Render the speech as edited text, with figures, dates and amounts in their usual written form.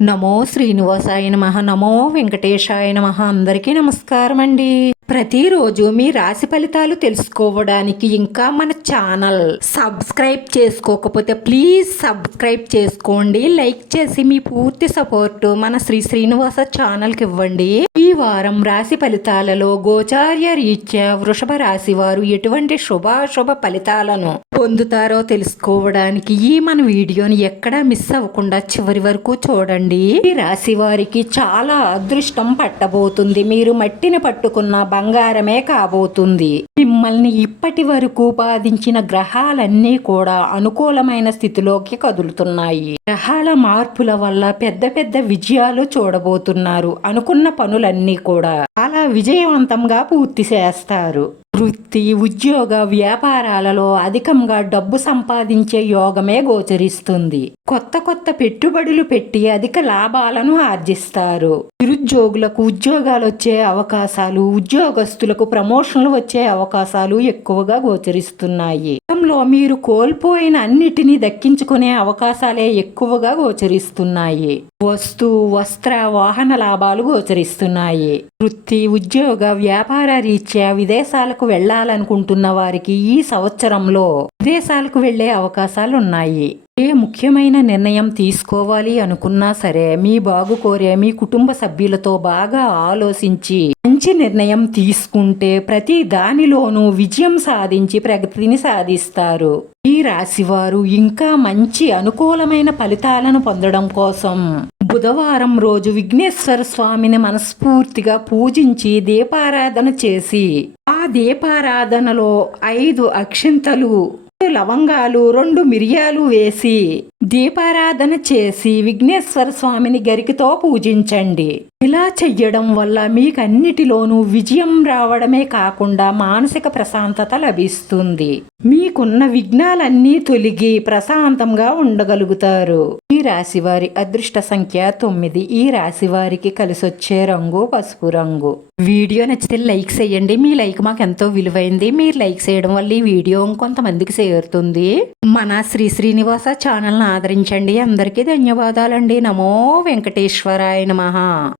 నమో శ్రీనివాసాయ నమః. నమో వెంకటేశాయ నమః. అందరికీ నమస్కారం అండి. ప్రతిరోజు మీ రాశి ఫలితాలు తెలుసుకోవడానికి ఇంకా మన ఛానల్ సబ్స్క్రైబ్ చేసుకోకపోతే ప్లీజ్ సబ్స్క్రైబ్ చేసుకోండి. లైక్ చేసి మీ పూర్తి సపోర్ట్ మన శ్రీనివాస ఛానల్కి ఇవ్వండి. ఈ వారం రాశి ఫలితాలలో గోచార్య రీత్యా వృషభ రాశి వారు ఎటువంటి శుభాశుభ ఫలితాలను పొందుతారో తెలుసుకోవడానికి ఈ మన వీడియోని ఎక్కడా మిస్ అవ్వకుండా చివరి వరకు చూడండి. ఈ రాశి వారికి చాలా అదృష్టం పట్టబోతుంది. మీరు మట్టిని పట్టుకున్న బంగారమే కాబోతుంది. మిమ్మల్ని ఇప్పటి వరకు బాధించిన గ్రహాలన్నీ కూడా అనుకూలమైన స్థితిలోకి కదులుతున్నాయి. గ్రహాల మార్పుల వల్ల పెద్ద పెద్ద విజయాలు చూడబోతున్నారు. అనుకున్న పనులన్నీ కూడా చాలా విజయవంతంగా పూర్తి చేస్తారు. వృత్తి, ఉద్యోగ, వ్యాపారాలలో అధికంగా డబ్బు సంపాదించే యోగమే గోచరిస్తుంది. కొత్త కొత్త పెట్టుబడులు పెట్టి అధిక లాభాలను ఆర్జిస్తారు. నిరుద్యోగులకు ఉద్యోగాలు వచ్చే అవకాశాలు, ఉద్యోగస్తులకు ప్రమోషన్లు వచ్చే అవకాశాలు ఎక్కువగా గోచరిస్తున్నాయి. గతంలో మీరు కోల్పోయిన అన్నిటినీ దక్కించుకునే అవకాశాలే ఎక్కువగా గోచరిస్తున్నాయి. వస్తు, వస్త్ర, వాహన లాభాలు గోచరిస్తున్నాయి. వృత్తి, ఉద్యోగ, వ్యాపార రీత్యా విదేశాలకు వెళ్లాలనుకుంటున్న వారికి ఈ సంవత్సరంలో విదేశాలకు వెళ్లే అవకాశాలు ఉన్నాయి. ఏ ముఖ్యమైన నిర్ణయం తీసుకోవాలి అనుకున్నా సరే మీ బాగు కోరే మీ కుటుంబ సభ్యులతో బాగా ఆలోచించి మంచి నిర్ణయం తీసుకుంటే ప్రతి దానిలోనూ విజయం సాధించి ప్రగతిని సాధిస్తారు. ఈ రాశివారు ఇంకా మంచి అనుకూలమైన ఫలితాలను పొందడం కోసం బుధవారం రోజు విఘ్నేశ్వర స్వామిని మనస్ఫూర్తిగా పూజించి దీపారాధన చేసి ఆ దీపారాధనలో 5 అక్షింతలు, లవంగాలు, 2 మిరియాలు వేసి దీపారాధన చేసి విఘ్నేశ్వర స్వామిని గరికతో పూజించండి. ఇలా చెయ్యడం వల్ల మీకన్నిటిలోనూ విజయం రావడమే కాకుండా మానసిక ప్రశాంతత లభిస్తుంది. మీకున్న విఘ్నాలన్నీ తొలగి ప్రశాంతంగా ఉండగలుగుతారు. ఈ రాశి వారి అదృష్ట సంఖ్య 9. ఈ రాశి వారికి కలిసొచ్చే రంగు పసుపు రంగు. వీడియో నచ్చితే లైక్ చేయండి. మీ లైక్ మాకు ఎంతో విలువైంది. మీరు లైక్ చేయడం వల్ల ఈ వీడియో ఇంకొంతమందికి చేరుతుంది. మన శ్రీనివాస ఛానల్ని ఆదరించండి. అందరికీ ధన్యవాదాలండి. నమో వెంకటేశ్వరాయ నమః.